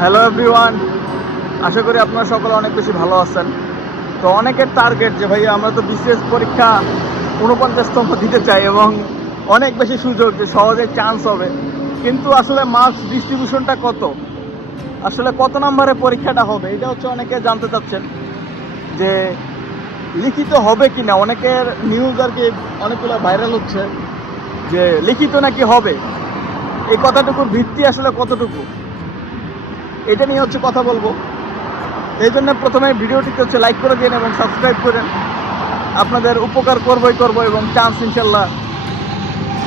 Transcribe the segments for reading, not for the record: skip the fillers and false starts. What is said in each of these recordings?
Hello everyone, আশা করি আপনারা সকলে অনেক বেশি ভালো আছেন। তো অনেকের টার্গেট যে ভাই আমরা তো বিসিএস পরীক্ষা 49তম দিতে চাই এবং অনেক বেশি সুযোগ যে সহজে চান্স হবে, কিন্তু আসলে মার্কস ডিস্ট্রিবিউশনটা কত, আসলে কত নম্বরে পরীক্ষাটা হবে, এটা হচ্ছে অনেকে জানতে চাচ্ছেন যে লিখিত হবে কি না। অনেকের নিউজ আর কি অনেকগুলো ভাইরাল হচ্ছে যে লিখিত নাকি হবে, এই কথাটুকুর ভিত্তি আসলে কতটুকু, এটা নিয়ে হচ্ছে কথা বলবো। এই জন্য প্রথমে ভিডিওটিতে হচ্ছে লাইক করে দিন এবং সাবস্ক্রাইব করেন। আপনাদের উপকার করবো এবং চান্স ইনশাল্লাহ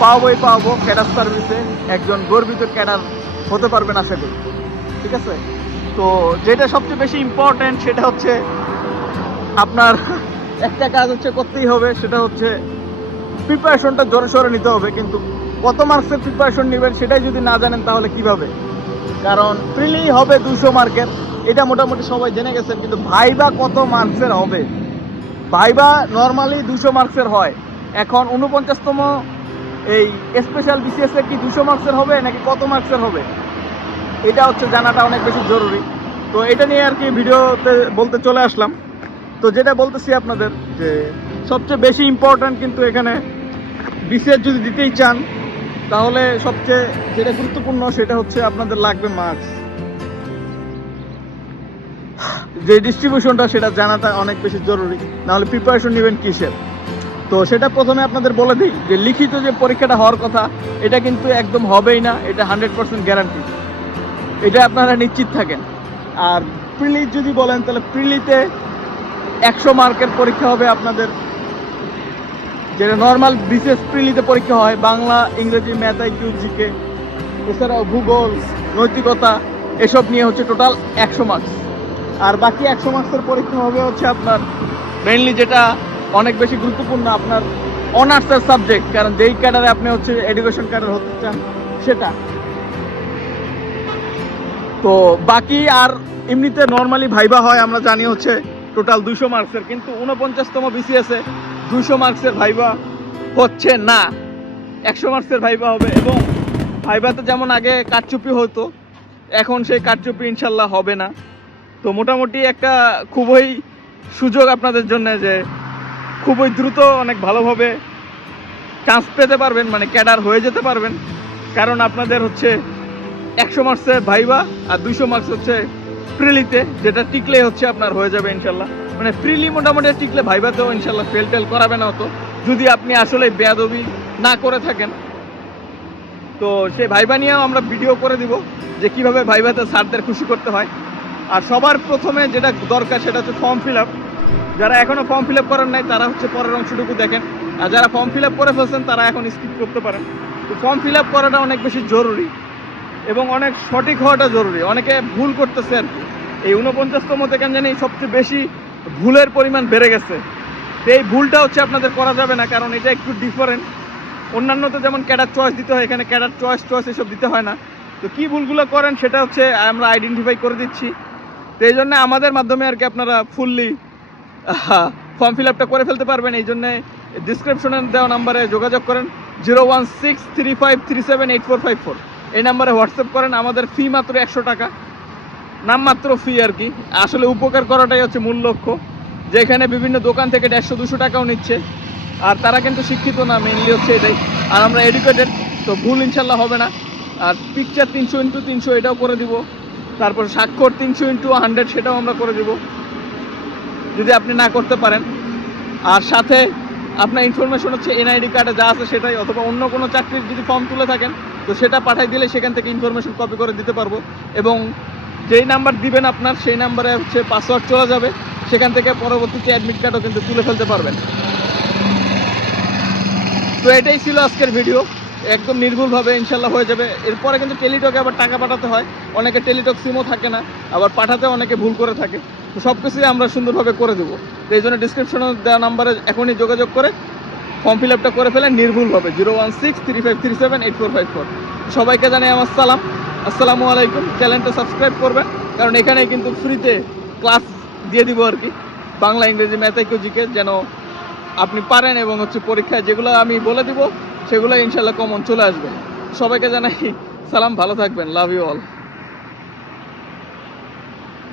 পাবো ক্যাডার সার্ভিসে, একজন গর্বিত ক্যাডার হতে পারবেন আশা করি। ঠিক আছে, তো যেটা সবচেয়ে বেশি ইম্পর্ট্যান্ট সেটা হচ্ছে আপনার একটা কাজ হচ্ছে করতেই হবে, সেটা হচ্ছে প্রিপারেশনটা জোরে সোরে নিতে হবে। কিন্তু কত মার্কসের প্রিপারেশন নেবেন সেটাই যদি না জানেন তাহলে কিভাবে, কারণ প্রিলি হবে 200 মার্কের, এটা মোটামুটি সবাই জেনে গেছেন। কিন্তু ভাইবা কত মার্কসের হবে? ভাইবা নর্মালি 200 মার্কসের হয়। এখন 49তম এই স্পেশাল বিসিএস এ কি 200 মার্কসের হবে নাকি কত মার্কসের হবে, এটা হচ্ছে জানাটা অনেক বেশি জরুরি। তো এটা নিয়ে আর কি ভিডিওতে বলতে চলে আসলাম। তো যেটা বলতেছি আপনাদের যে সবচেয়ে বেশি ইম্পর্ট্যান্ট কিন্তু এখানে বিসিএস যদি দিতেই চান তাহলে সবচেয়ে যেটা গুরুত্বপূর্ণ সেটা হচ্ছে আপনাদের লাগবে মার্কস, যে ডিস্ট্রিবিউশনটা সেটা জানাটা অনেক বেশি জরুরি, নাহলে প্রিপারেশন নেবেন কিসের। তো সেটা প্রথমে আপনাদের বলে দিই যে লিখিত যে পরীক্ষাটা হওয়ার কথা এটা কিন্তু একদম হবেই না, এটা 100% গ্যারান্টি, এটা আপনারা নিশ্চিত থাকেন। আর প্রিলি যদি বলেন তাহলে প্রিলিতে 100 মার্কের পরীক্ষা হবে আপনাদের, যেটা নর্মাল বিশেষ প্রিলিতে পরীক্ষা হয় বাংলা, ইংরেজি, ম্যাথ, আইকিউ, জিকে, এছাড়াও ভূগোল, নৈতিকতা, এসব নিয়ে হচ্ছে টোটাল 100 মার্কস। আর বাকি 100 মার্কসের পরীক্ষা হবে হচ্ছে আপনার মেইনলি যেটা অনেক বেশি গুরুত্বপূর্ণ, আপনার অনার্সের সাবজেক্ট, কারণ যেই ক্যাডারে আপনি হচ্ছে এডুকেশন ক্যাডার হতে চান সেটা। তো বাকি আর এমনিতে নর্মালি ভাইবা হয় আমরা জানি হচ্ছে টোটাল 200 মার্কসের, কিন্তু 49তম বিসিএসে 200 মার্কসের ভাইবা হচ্ছে না, 100 মার্কসের ভাইবা হবে। এবং ভাইবাতে যেমন আগে কারচুপি হতো, এখন সেই কারচুপি ইনশাল্লাহ হবে না। তো মোটামুটি একটা খুবই সুযোগ আপনাদের জন্য যে খুবই দ্রুত অনেক ভালোভাবে চান্স পেতে পারবেন, মানে ক্যাডার হয়ে যেতে পারবেন। কারণ আপনাদের হচ্ছে 100 মার্কসের ভাইবা আর 200 মার্কস হচ্ছে প্রিলিতে, যেটা টিকলে হচ্ছে আপনার হয়ে যাবে ইনশাল্লাহ। মানে প্রিলি মোটামুটি টিকলে ভাইবাতেও ইনশাল্লাহ ফেল টেল করাবে না হতো, যদি আপনি আসলে বেয়াদবি না করে থাকেন। তো সেই ভাইবা নিয়েও আমরা ভিডিও করে দিব যে কিভাবে ভাইবাতে স্যারদের খুশি করতে হয়। আর সবার প্রথমে যেটা দরকার সেটা হচ্ছে ফর্ম ফিল আপ। যারা এখনও ফর্ম ফিল আপ করেন নাই তারা হচ্ছে পরের অংশটুকু দেখেন, আর যারা ফর্ম ফিল আপ করে ফেলছেন তারা এখন স্কিপ করতে পারেন। তো ফর্ম ফিল আপ করাটা অনেক বেশি জরুরি এবং অনেক সঠিক হওয়াটা জরুরি। অনেকে ভুল করতেছে আর কি, এই 49তম থেকে জানি সবচেয়ে বেশি ভুলের পরিমাণ বেড়ে গেছে। তো এই ভুলটা হচ্ছে আপনাদের করা যাবে না, কারণ এটা একটু ডিফারেন্ট। অন্যান্যতে যেমন ক্যাডার চয়েস দিতে হয়, এখানে ক্যাডার চয়েস এসব দিতে হয় না। তো কী ভুলগুলো করেন সেটা হচ্ছে আমরা আইডেন্টিফাই করে দিচ্ছি। তো এই জন্য আমাদের মাধ্যমে আর কি আপনারা ফুললি ফর্ম ফিল আপটা করে ফেলতে পারবেন। এই জন্যে ডিসক্রিপশনে দেওয়া নাম্বারে যোগাযোগ করেন, 01635378454, এই নাম্বারে হোয়াটসঅ্যাপ করেন। আমাদের ফি মাত্র 100 টাকা, নামমাত্র ফি আর কি। আসলে উপকার করাটাই হচ্ছে মূল লক্ষ্য, যেখানে বিভিন্ন দোকান থেকে 150-200 টাকাও নিচ্ছে, আর তারা কিন্তু শিক্ষিত না, মেইনলি হচ্ছে এটাই। আর আমরা এডুকেটেড, তো ভুল ইনশাল্লাহ হবে না। আর পিকচার 300x300 এটাও করে দিব, তারপর স্বাক্ষর 300x100 সেটাও আমরা করে দিব যদি আপনি না করতে পারেন। আর সাথে আপনার ইনফরমেশন হচ্ছে এনআইডি কার্ডে যা আছে সেটাই, অথবা অন্য কোনো চাকরির যদি ফর্ম তুলে থাকেন তো সেটা পাঠাই দিলে সেখান থেকে ইনফরমেশন কপি করে দিতে পারবো। এবং যেই নাম্বার দিবেন আপনার সেই নাম্বারে হচ্ছে পাসওয়ার্ড চলে যাবে, সেখান থেকে পরবর্তীতে অ্যাডমিট কার্ডও কিন্তু তুলে ফেলতে পারবেন। তো এটাই ছিল আজকের ভিডিও, একদম নির্ভুলভাবে ইনশাল্লাহ হয়ে যাবে। এরপরে কিন্তু টেলিটকে আবার টাকা পাঠাতে হয়, অনেকে টেলিটক সিমও থাকে না, আবার পাঠাতে অনেকে ভুল করে থাকে। তো সব কিছুই আমরা সুন্দরভাবে করে দেবো। তো এই জন্য ডিসক্রিপশনে দেওয়া নাম্বারে এখনই যোগাযোগ করে ফর্ম ফিল আপটা করে ফেলেন নির্ভুলভাবে, 01635378454। সবাইকে জানাই আমার সালাম, আসসালামু আলাইকুম। চ্যানেলটা সাবস্ক্রাইব করবেন, কারণ এখানেই কিন্তু ফ্রিতে ক্লাস দিয়ে দিব আর কি, বাংলা, ইংরেজি, ম্যাথ, আইকিউ, জিকে, যেন আপনি পারেন। এবং হচ্ছে পরীক্ষায় যেগুলো আমি বলে দিব সেগুলো ইনশাল্লাহ কমন চলে আসবে। সবাইকে জানাই সালাম, ভালো থাকবেন, লাভ ইউ অল।